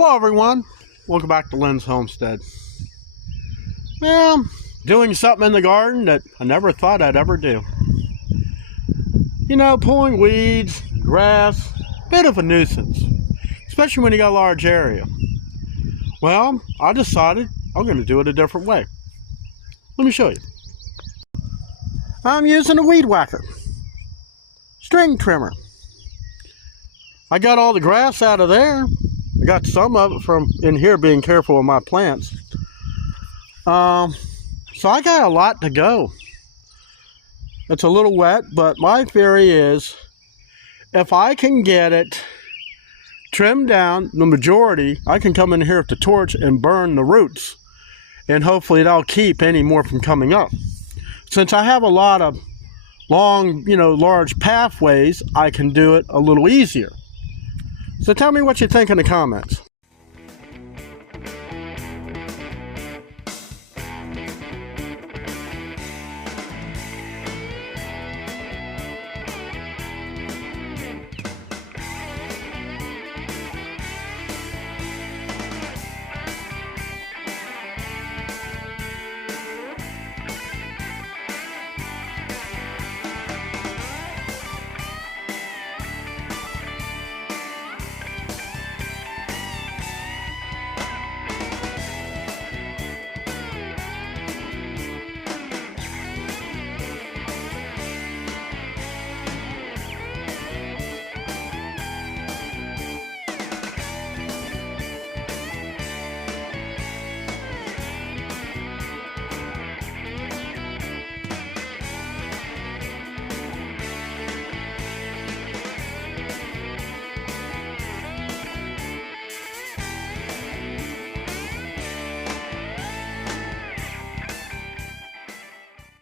Hello everyone, welcome back to Lynn's Homestead. Well, doing something in the garden that I never thought I'd ever do. You know, pulling weeds, grass, bit of a nuisance, especially when you got a large area. Well, I decided I'm going to do it a different way. Let me show you. I'm using a weed whacker, string trimmer. I got all the grass out of there. I got some of it from in here being careful with my plants. So I got a lot to go. It's a little wet, but my theory is if I can get it trimmed down, the majority, I can come in here with the torch and burn the roots. And hopefully that'll keep any more from coming up. Since I have a lot of long, large pathways, I can do it a little easier. So tell me what you think in the comments.